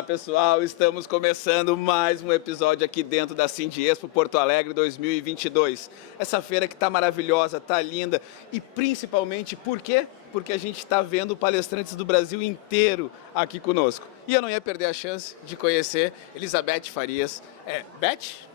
Olá pessoal, estamos começando mais um episódio aqui dentro da Sindiexpo Porto Alegre 2022. Essa feira que está maravilhosa, está linda e principalmente por quê? Porque a gente está vendo palestrantes do Brasil inteiro aqui conosco. E eu não ia perder a chance de conhecer Elizabeth Farias. Beth?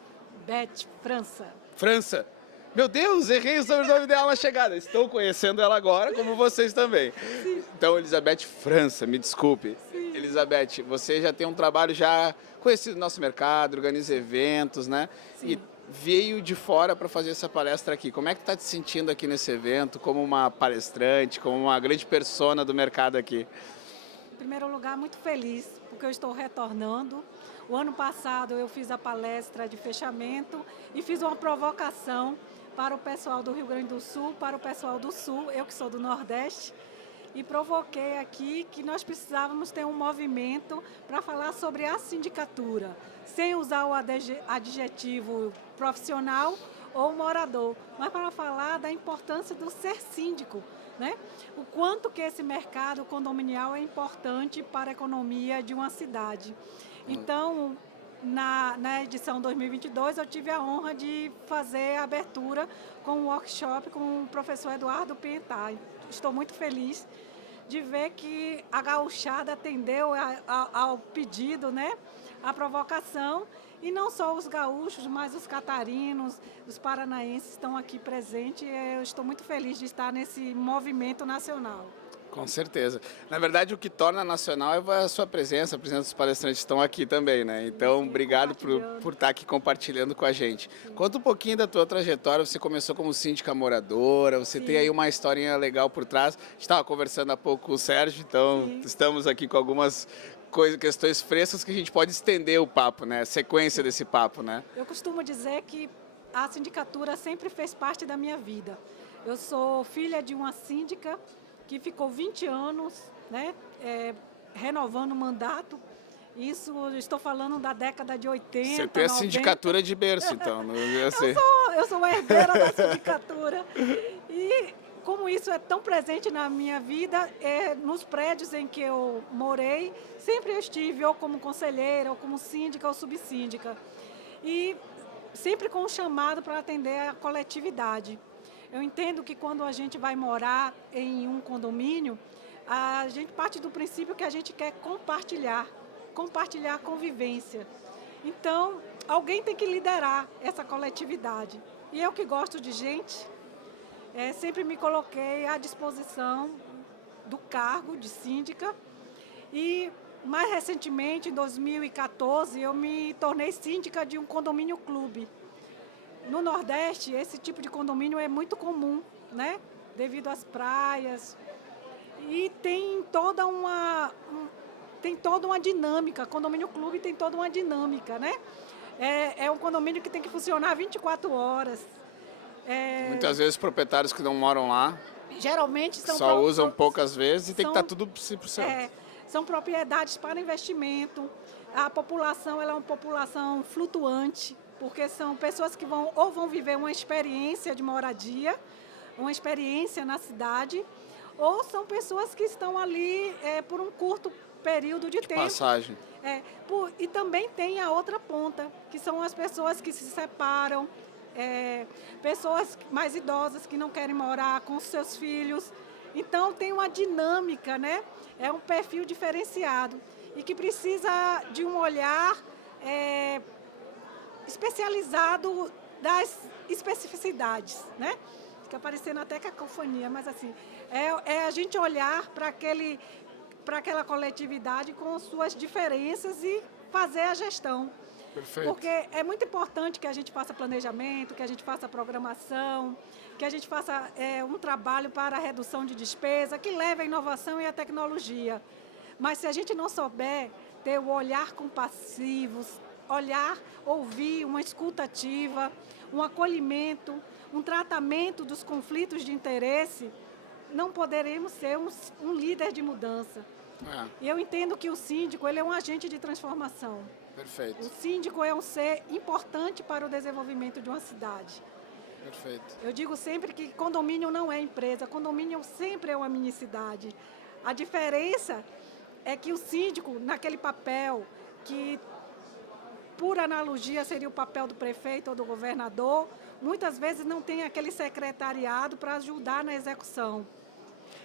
Beth, França. França. Meu Deus, errei o sobrenome dela na chegada. Estou conhecendo ela agora, como vocês também. Sim. Então, Elizabeth França, me desculpe. Sim. Elizabeth, você já tem um trabalho já conhecido no nosso mercado, organiza eventos, né? Sim. E veio de fora para fazer essa palestra aqui. Como é que está te sentindo aqui nesse evento, como uma palestrante, como uma grande persona do mercado aqui? Em primeiro lugar, muito feliz, porque eu estou retornando. O ano passado eu fiz a palestra de fechamento e fiz uma provocação para o pessoal do Rio Grande do Sul, para o pessoal do Sul, eu que sou do Nordeste, e provoquei aqui que nós precisávamos ter um movimento para falar sobre a sindicatura, sem usar o adjetivo profissional ou morador, mas para falar da importância do ser síndico, né? O quanto que esse mercado condominial é importante para a economia de uma cidade. Então, na edição 2022, eu tive a honra de fazer a abertura com um workshop com o professor Eduardo Pietá. Estou muito feliz de ver que a gauchada atendeu ao pedido, né? A provocação, e não só os gaúchos, mas os catarinos, os paranaenses estão aqui presentes. Eu estou muito feliz de estar nesse movimento nacional. Com certeza. Na verdade, o que torna nacional é a sua presença, a presença dos palestrantes que estão aqui também, né? Então, Sim, obrigado por estar aqui compartilhando com a gente. Sim. Conta um pouquinho da tua trajetória. Você começou como síndica moradora, você tem aí uma historinha legal por trás. A gente estava conversando há pouco com o Sérgio, então estamos aqui com algumas questões frescas que a gente pode estender o papo, né? A sequência desse papo, né? Eu costumo dizer que a sindicatura sempre fez parte da minha vida. Eu sou filha de uma síndica que ficou 20 anos, né, renovando o mandato. Isso, estou falando da década de 80, Você tem a 90. sindicatura de berço, então. Não ia ser. Eu sou uma herdeira da sindicatura. E como isso é tão presente na minha vida, nos prédios em que eu morei, sempre eu estive ou como conselheira, ou como síndica ou subsíndica. E sempre com um chamado para atender a coletividade. Eu entendo que quando a gente vai morar em um condomínio, a gente parte do princípio que a gente quer compartilhar a convivência. Então, alguém tem que liderar essa coletividade. E eu que gosto de gente, sempre me coloquei à disposição do cargo de síndica. E, mais recentemente, em 2014, eu me tornei síndica de um condomínio clube. No Nordeste, esse tipo de condomínio é muito comum, né? Devido às praias. E tem toda uma dinâmica. Condomínio clube tem toda uma dinâmica, né? É um condomínio que tem que funcionar 24 horas. Muitas vezes proprietários que não moram lá Geralmente só usam poucas vezes e tem que estar tudo 100%. São propriedades para investimento. A população ela é uma população flutuante, porque são pessoas que vão viver uma experiência de moradia, uma experiência na cidade, ou são pessoas que estão ali por um curto período de tempo. Passagem. E também tem a outra ponta, que são as pessoas que se separam, pessoas mais idosas que não querem morar com seus filhos. Então tem uma dinâmica, né? É um perfil diferenciado e que precisa de um olhar especializado das especificidades, né? Fica parecendo até cacofonia, mas assim, a gente olhar para aquela coletividade com suas diferenças e fazer a gestão. Perfeito. Porque é muito importante que a gente faça planejamento, que a gente faça programação, que a gente faça um trabalho para a redução de despesa, que leve a inovação e a tecnologia. Mas se a gente não souber ter o olhar compassivo, ouvir, uma escuta ativa, um acolhimento, um tratamento dos conflitos de interesse, não poderemos ser um líder de mudança. E eu entendo que o síndico ele é um agente de transformação. Perfeito. O síndico é um ser importante para o desenvolvimento de uma cidade. Perfeito. Eu digo sempre que condomínio não é empresa, condomínio sempre é uma minicidade. A diferença é que o síndico, naquele papel que, por analogia, seria o papel do prefeito ou do governador, muitas vezes não tem aquele secretariado para ajudar na execução.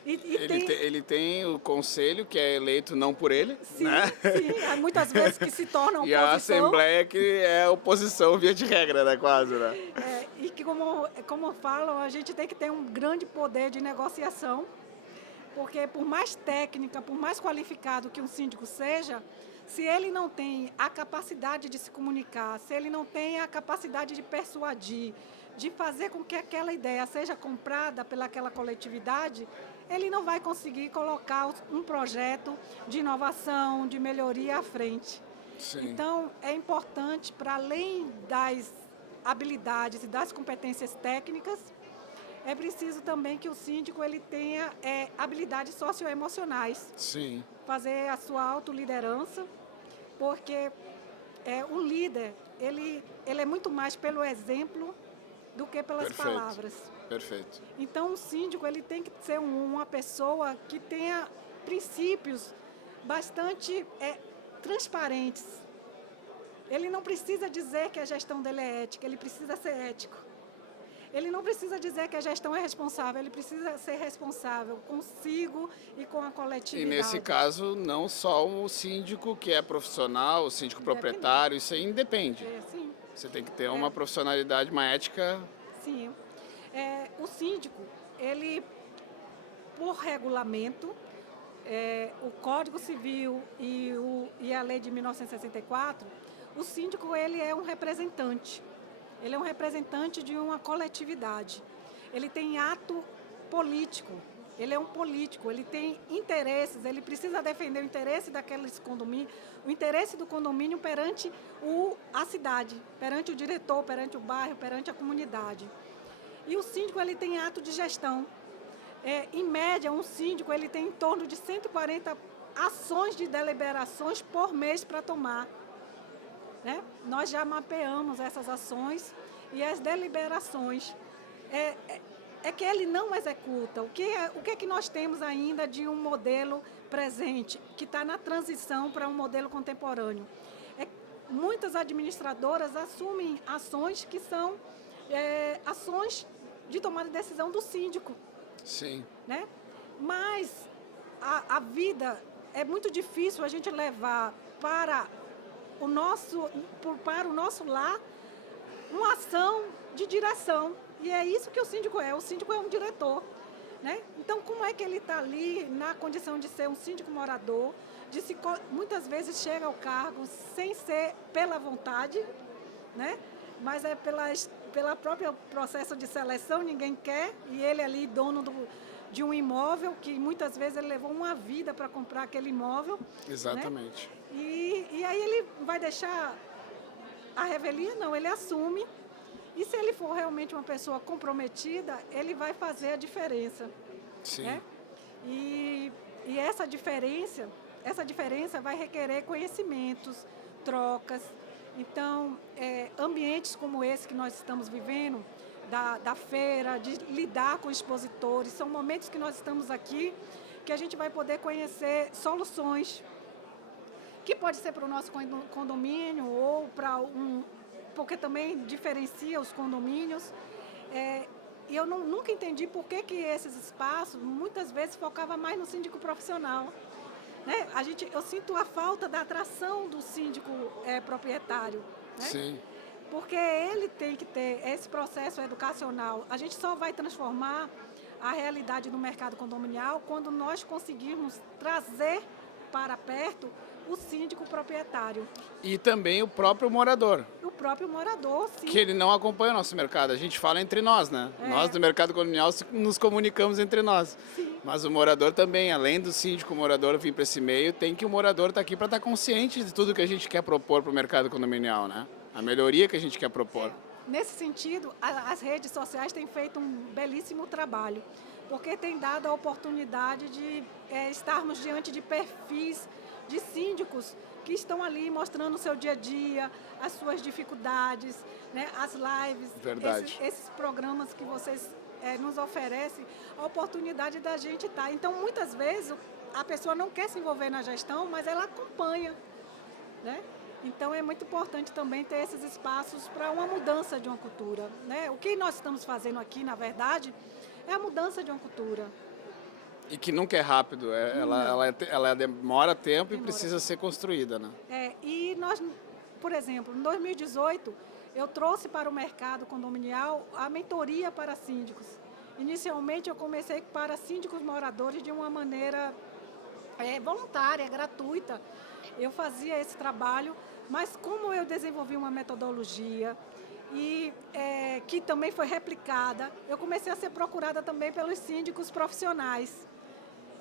Ele tem o conselho, que é eleito não por ele, Sim, né? sim, há muitas vezes que se torna E a oposição. Assembleia que é oposição via de regra, né? Quase, né? E que, como falam, a gente tem que ter um grande poder de negociação, porque por mais técnica, por mais qualificado que um síndico seja, se ele não tem a capacidade de se comunicar, se ele não tem a capacidade de persuadir, de fazer com que aquela ideia seja comprada pelaquela coletividade, ele não vai conseguir colocar um projeto de inovação, de melhoria à frente. Sim. Então, é importante, para além das habilidades e das competências técnicas, é preciso também que o síndico ele tenha habilidades socioemocionais. Sim. Fazer a sua autoliderança, porque o líder, ele é muito mais pelo exemplo do que pelas Perfeito. palavras. Perfeito. Então, o síndico ele tem que ser uma pessoa que tenha princípios bastante transparentes. Ele não precisa dizer que a gestão dele é ética, ele precisa ser ético. Ele não precisa dizer que a gestão é responsável, ele precisa ser responsável consigo e com a coletividade. E nesse caso, não só o síndico que é profissional, o síndico proprietário, isso aí independe. Sim. Você tem que ter uma profissionalidade, uma ética. Sim. O síndico, ele, por regulamento, o Código Civil e a Lei de 1964, o síndico ele é um representante. Ele é um representante de uma coletividade. Ele tem ato político. Ele é um político. Ele tem interesses. Ele precisa defender o interesse daqueles condomínios, o interesse do condomínio perante a cidade, perante o diretor, perante o bairro, perante a comunidade. E o síndico ele tem ato de gestão. Em média, um síndico ele tem em torno de 140 ações de deliberações por mês para tomar. Né? Nós já mapeamos essas ações e as deliberações. É que ele não executa. O que é que nós temos ainda de um modelo presente, que está na transição para um modelo contemporâneo? Muitas administradoras assumem ações que são ações de tomada de decisão do síndico. Sim. Né? Mas a vida é muito difícil a gente levar para o nosso lar uma ação de direção. E é isso que o síndico é. O síndico é um diretor. Né? Então, como é que ele está ali na condição de ser um síndico morador, muitas vezes chega ao cargo sem ser pela vontade, né? Mas é pela própria processo de seleção, ninguém quer, e ele ali, dono de um imóvel, que muitas vezes ele levou uma vida para comprar aquele imóvel. Exatamente. Né? E aí ele vai deixar a revelia? Não, ele assume. E se ele for realmente uma pessoa comprometida, ele vai fazer a diferença. Sim. Né? E essa diferença vai requerer conhecimentos, trocas. Então, ambientes como esse que nós estamos vivendo, da feira, de lidar com expositores, são momentos que nós estamos aqui, que a gente vai poder conhecer soluções, que pode ser para o nosso condomínio ou para porque também diferencia os condomínios. E eu nunca entendi por que esses espaços, muitas vezes, focavam mais no síndico profissional. Né? Eu sinto a falta da atração do síndico proprietário. Né? Sim. Porque ele tem que ter esse processo educacional. A gente só vai transformar a realidade do mercado condominial quando nós conseguirmos trazer para perto o síndico proprietário. E também o próprio morador. O próprio morador, sim. Que ele não acompanha o nosso mercado. A gente fala entre nós, né? Nós do mercado condominial nos comunicamos entre nós. Sim. Mas o morador também, além do síndico, o morador vir para esse meio, tem que o morador estar aqui para estar consciente de tudo que a gente quer propor para o mercado condominial, né? A melhoria que a gente quer propor. Nesse sentido, as redes sociais têm feito um belíssimo trabalho, porque tem dado a oportunidade de estarmos diante de perfis de síndicos que estão ali mostrando o seu dia a dia, as suas dificuldades, né, as lives, esses programas que vocês nos oferecem, a oportunidade da gente estar. Então, muitas vezes, a pessoa não quer se envolver na gestão, mas ela acompanha, né? Então é muito importante também ter esses espaços para uma mudança de uma cultura, né? O que nós estamos fazendo aqui, na verdade, é a mudança de uma cultura. E que nunca é rápido, ela demora tempo e precisa ser construída, né? E nós, por exemplo, em 2018, eu trouxe para o mercado condominial a mentoria para síndicos. Inicialmente eu comecei para síndicos moradores de uma maneira voluntária, gratuita. Eu fazia esse trabalho, mas como eu desenvolvi uma metodologia e que também foi replicada, eu comecei a ser procurada também pelos síndicos profissionais.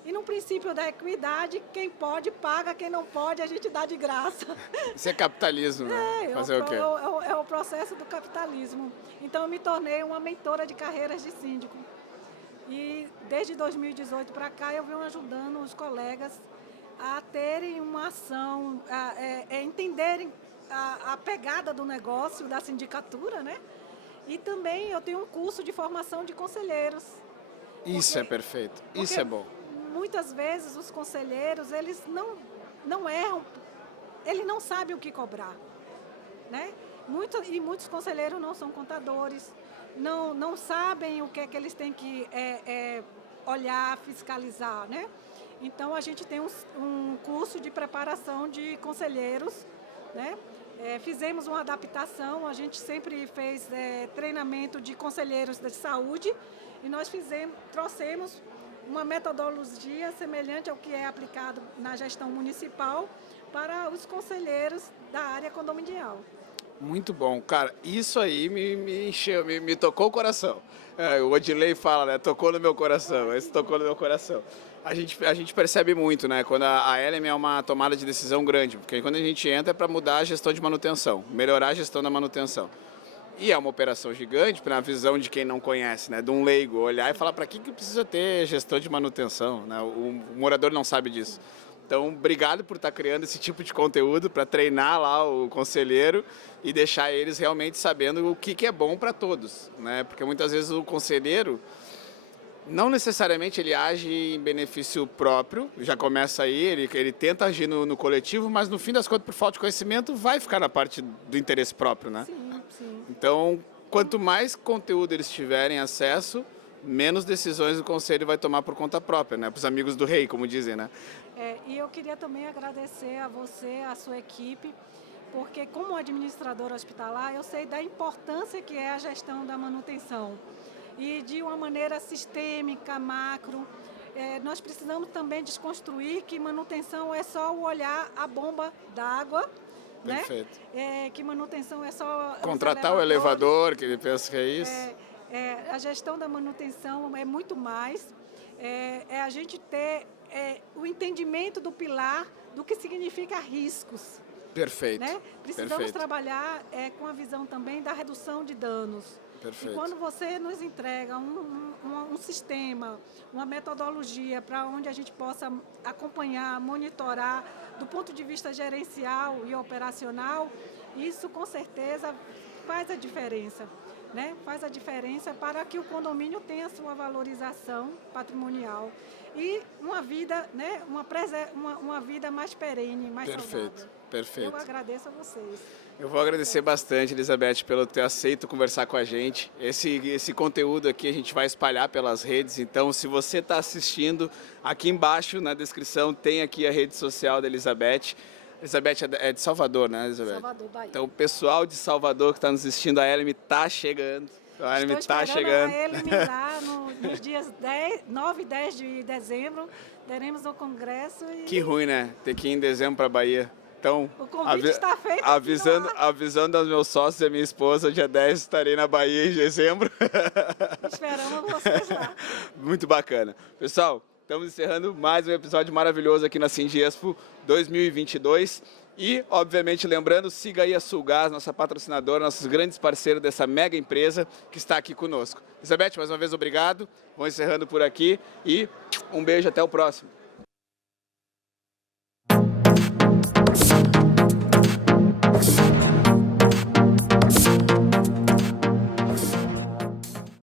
E no princípio da equidade, quem pode paga, quem não pode a gente dá de graça. Isso é capitalismo, né? Fazer o quê? É o processo do capitalismo. Então eu me tornei uma mentora de carreiras de síndico. E desde 2018 para cá eu venho ajudando os colegas a terem uma ação, entenderem a pegada do negócio, da sindicatura, né? E também eu tenho um curso de formação de conselheiros. Isso é perfeito, isso é bom. Muitas vezes os conselheiros, eles não erram, eles não sabem o que cobrar, né? Muitos conselheiros não são contadores, não sabem o que é que eles têm que olhar, fiscalizar, né? Então, a gente tem um curso de preparação de conselheiros, né? Fizemos uma adaptação, a gente sempre fez treinamento de conselheiros de saúde e nós trouxemos uma metodologia semelhante ao que é aplicado na gestão municipal para os conselheiros da área condominial. Muito bom, cara, isso aí me encheu, me tocou o coração. O Odilei fala, né, tocou no meu coração, esse tocou no meu coração. A gente percebe muito, né, quando a LM é uma tomada de decisão grande, porque quando a gente entra é para mudar a gestão de manutenção, melhorar a gestão da manutenção. E é uma operação gigante, na visão de quem não conhece, né, de um leigo, olhar e falar para que precisa ter gestão de manutenção, né, o morador não sabe disso. Então, obrigado por estar criando esse tipo de conteúdo para treinar lá o conselheiro e deixar eles realmente sabendo o que é bom para todos, né, porque muitas vezes o conselheiro, não necessariamente ele age em benefício próprio, já começa aí, ele tenta agir no coletivo, mas no fim das contas, por falta de conhecimento, vai ficar na parte do interesse próprio, né? Sim. Então, quanto mais conteúdo eles tiverem acesso, menos decisões o conselho vai tomar por conta própria, né? Para os amigos do rei, como dizem, né? E eu queria também agradecer a você, a sua equipe, porque como administradora hospitalar, eu sei da importância que é a gestão da manutenção. E de uma maneira sistêmica, macro, nós precisamos também desconstruir que manutenção é só o olhar a bomba d'água, né? Perfeito. Que manutenção é só contratar o elevador, que ele pensa que é isso. A gestão da manutenção é muito mais. A gente ter o entendimento do pilar do que significa riscos. Perfeito. Né? Precisamos trabalhar com a visão também da redução de danos. Perfeito. E quando você nos entrega um sistema, uma metodologia para onde a gente possa acompanhar, monitorar, do ponto de vista gerencial e operacional, isso com certeza faz a diferença, né? Faz a diferença para que o condomínio tenha sua valorização patrimonial e uma vida, né? Uma vida mais perene, mais saudável. Perfeito. Eu agradeço a vocês. Eu vou agradecer bastante, Elizabeth, pelo ter aceito conversar com a gente. Esse conteúdo aqui a gente vai espalhar pelas redes, então se você está assistindo, aqui embaixo na descrição tem aqui a rede social da Elizabeth. Elizabeth é de Salvador, né, Elizabeth? Salvador, Bahia. Então o pessoal de Salvador que está nos assistindo, a LM está chegando. A LM está chegando. A LM lá nos dias 9 e 10 de dezembro, teremos o congresso. Que ruim, né? Ter que ir em dezembro para a Bahia. Então, o convite está feito. Avisando aos meus sócios e a minha esposa, dia 10 estarei na Bahia em dezembro. Esperamos vocês lá. Muito bacana. Pessoal, estamos encerrando mais um episódio maravilhoso aqui na Sindiespo 2022. E, obviamente, lembrando, siga aí a Sulgás, nossa patrocinadora, nossos grandes parceiros dessa mega empresa que está aqui conosco. Elizabeth, mais uma vez, obrigado. Vou encerrando por aqui e um beijo, até o próximo.